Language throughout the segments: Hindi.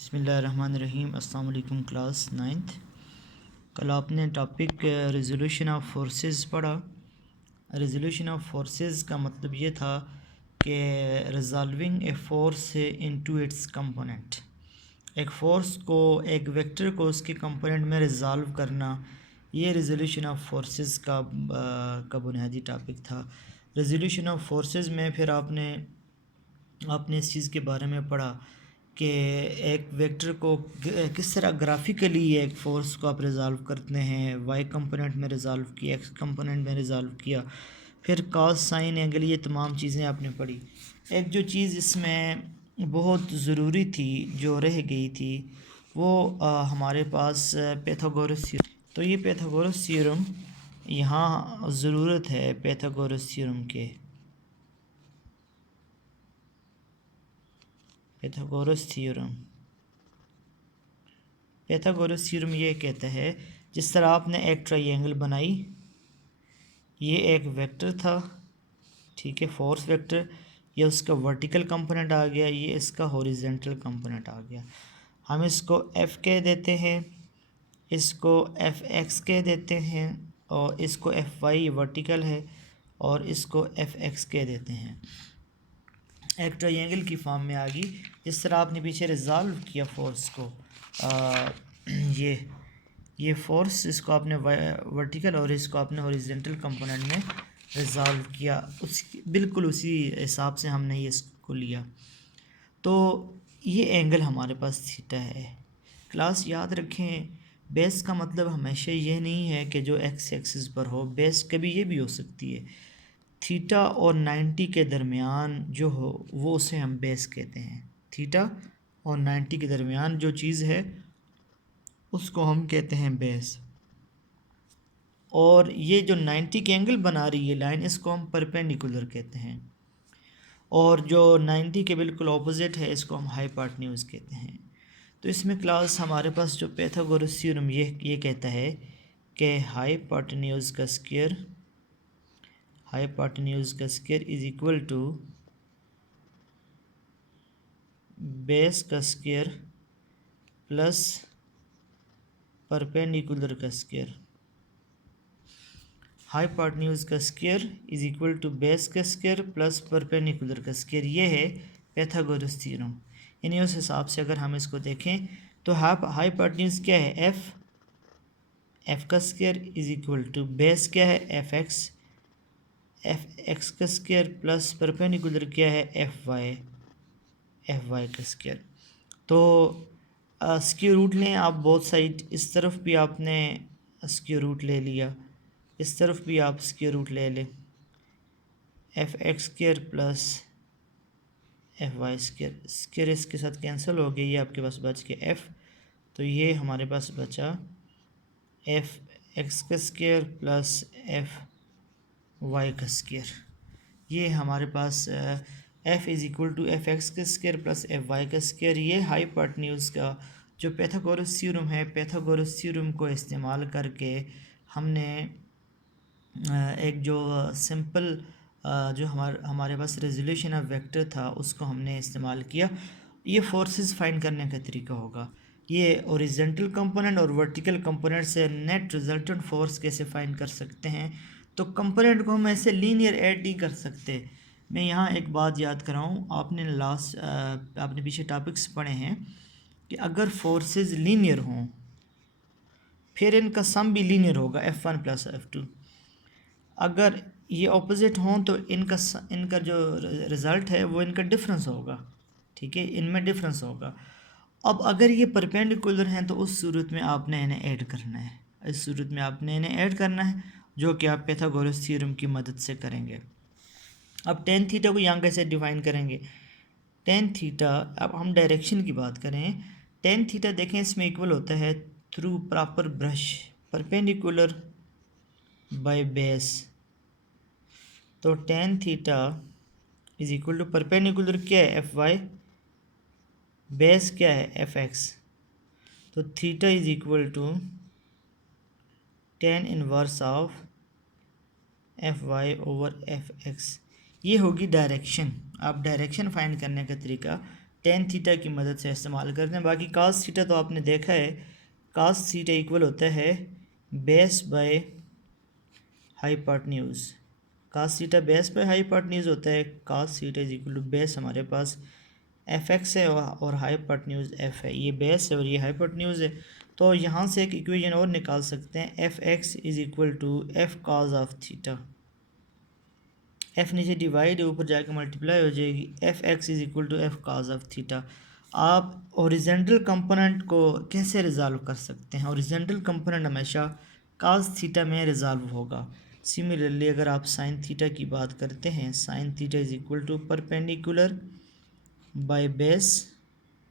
बिस्मिल्लाहिर्रहमानिर्रहीम। अस्सलाम वालेकुम क्लास 9th। कल आपने टॉपिक रेजोल्यूशन ऑफ फोर्सेस पढ़ा। रेजोल्यूशन ऑफ फोर्सेस का मतलब ये था कि resolving a force into its component, एक फ़ोर्स को, एक वेक्टर को उसके कंपोनेंट में रिजॉल्व करना, ये रेजोल्यूशन ऑफ फोर्सेस का बुनियादी टॉपिक था। रेजोल्यूशन ऑफ फोर्सेस में फिर आपने इस चीज़ के बारे में पढ़ा कि एक वेक्टर को किस तरह ग्राफिकली एक फ़ोर्स को आप रिज़ॉल्व करते हैं। वाई कंपोनेंट में रिज़ॉल्व किया, एक्स कंपोनेंट में रिज़ॉल्व किया, फिर कॉस साइन एंगल, ये तमाम चीज़ें आपने पढ़ी। एक जो चीज़ इसमें बहुत ज़रूरी थी जो रह गई थी वो हमारे पास पैथागोरस थ्योरम। तो ये पैथागोरस थ्योरम यहाँ ज़रूरत है पैथागोरस थ्योरम के। पैथागोरस थ्योरम ये कहता है, जिस तरह आपने एक ट्रायंगल बनाई, ये एक वेक्टर था, ठीक है, फोर्स वेक्टर, ये उसका वर्टिकल कंपोनेंट आ गया, ये इसका हॉरिजॉन्टल कंपोनेंट आ गया। हम इसको एफ कह देते हैं, इसको एफ एक्स कह देते हैं, और इसको एफ वाई वर्टिकल है, और इसको एफ एक्स कह देते हैं। एक ट्रायंगल की फॉर्म में आ गई। जिस तरह आपने पीछे रिजॉल्व किया फोर्स को, ये फोर्स, इसको आपने वर्टिकल और इसको आपने हॉरिजॉन्टल कंपोनेंट में रिजॉल्व किया, बिल्कुल उसी हिसाब से हमने ये इसको लिया। तो ये एंगल हमारे पास थीटा है। क्लास याद रखें, बेस का मतलब हमेशा ये नहीं है कि जो एक्स एक्सिस पर हो, बेस कभी ये भी हो सकती है। थीटा और 90 के दरमियान जो हो वो उसे हम बेस कहते हैं। थीटा और 90 के दरमियान जो चीज़ है उसको हम कहते हैं बेस। और ये जो 90 के एंगल बना रही है लाइन, इसको हम परपेंडिकुलर कहते हैं। और जो 90 के बिल्कुल ऑपोजिट है, इसको हम हाइपोटेन्यूज कहते हैं। तो इसमें क्लास हमारे पास जो पैथागोरस थ्योरम ये कहता है कि हाइपोटेन्यूज का square is equal to base का स्क्वायर प्लस परपेंडिकुलर का स्क्वायर। हाइपोटेन्यूज का square is equal to base का स्क्वायर प्लस परपेंडिकुलर का स्क्वायर। ये है पैथागोरस थ्योरम। यानी उस हिसाब से अगर हम इसको देखें तो हाइपोटेन्यूज क्या है, एफ का square is equal to base क्या है, एफ एक्स का स्क्वायर प्लस परपेंडिकुलर क्या है, एफ वाई का स्क्वायर। तो स्क्वायर रूट लें आप बोथ साइड, इस तरफ भी आपने स्क्वायर रूट ले लिया, इस तरफ भी आप स्क्वायर रूट ले लें, F X square plus F Y square इसके साथ कैंसिल हो गया, ये आपके पास बच गया एफ। तो ये हमारे पास बचा एफ एक्स का स्क्वायर प्लस एफ वाई का स्क्वायर। ये हमारे पास F is equal to F X का स्क्वायर प्लस एफ वाई का स्क्वायर। ये हाइपोटेन्यूज का जो पैथागोरस थ्योरम है, पैथागोरस थ्योरम को इस्तेमाल करके हमने एक जो सिंपल जो हमारे पास रेजोल्यूशन ऑफ वेक्टर था उसको हमने इस्तेमाल किया। ये फोर्सेस फाइंड करने का तरीका होगा। ये हॉरिजॉन्टल कंपोनेंट और वर्टिकल कंपोनेंट से नेट रिजल्टेंट फोर्स कैसे फाइंड कर सकते हैं। तो कंपोनेंट को हम ऐसे लीनियर ऐड नहीं कर सकते। मैं यहाँ एक बात याद कराऊँ, आपने पीछे टॉपिक्स पढ़े हैं कि अगर फोर्सेस लीनियर हों फिर इनका सम भी लीनियर होगा, F1 प्लस F2। अगर ये ऑपोजिट हों तो इनका जो रिज़ल्ट है वो इनका डिफरेंस होगा, ठीक है, इनमें डिफरेंस होगा। अब अगर ये परपेंडिकुलर हैं तो उस सूरत में आपने इन्हें ऐड करना है, इस सूरत में आपने इन्हें ऐड करना है, जो कि आप पैथागोरस थ्योरम की मदद से करेंगे। अब टेन थीटा को यहाँ कैसे डिफाइन करेंगे। टेन थीटा, अब हम डायरेक्शन की बात करें, टेन थीटा देखें इसमें इक्वल होता है through proper brush perpendicular by base. तो tan theta is equal to perpendicular क्या है, एफ वाई, बेस क्या है, एफ एक्स। तो theta is equal to tan inverse of F Y over F X. ये होगी डायरेक्शन। आप डायरेक्शन फाइंड करने का तरीका टेन थीटा की मदद से इस्तेमाल करते हैं। बाकी कास थीटा तो आपने देखा है, कास थीटा इक्वल होता है base by hypotenuse. Cos theta base by hypotenuse होता है। Cos theta is equal to base हमारे पास एफ एक्स है और हाइपोटेन्यूज एफ है, ये बेस है और ये हाइपोटेन्यूज है। तो यहाँ से एक इक्वेशन और निकाल सकते हैं, F X is equal to F cos of theta. F नीचे डिवाइड है, ऊपर जाके मल्टीप्लाई हो जाएगी, F X is equal to F cos of theta. आप ओरिजेंटल कंपोनेंट को कैसे रिजॉल्व कर सकते हैं? ओरिजेंटल कंपोनेंट हमेशा काज थीटा में रिजॉल्व होगा। सिमिलरली अगर आप साइन थीटा की बात करते हैं, sine theta is equal to perpendicular by base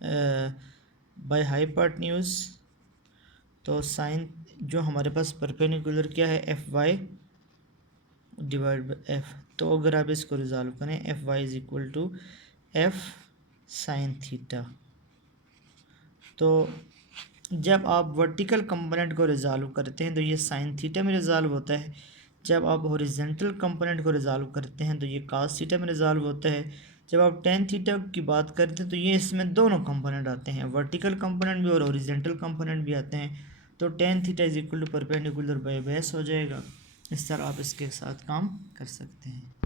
by hypotenuse. तो साइन जो हमारे पास परपेंडिकुलर क्या है, F Y divide by F. तो अगर आप इसको रिजॉल्व करें, F Y is equal to F sine theta. तो जब आप वर्टिकल कंपोनेंट को रिजॉल्व करते हैं तो ये साइन थीटा में रिजॉल्व होता है। जब आप हॉरिजॉन्टल कंपोनेंट को रिजॉल्व करते हैं तो ये कास थीटा में रिजॉल्व होता है। जब आप टेन थीटा की बात करते हैं तो ये इसमें दोनों कंपोनेंट आते हैं, वर्टिकल कंपोनेंट भी और हॉरिजॉन्टल कंपोनेंट भी आते हैं। तो tan theta is equal to perpendicular by base हो जाएगा। इस तरह आप इसके साथ काम कर सकते हैं।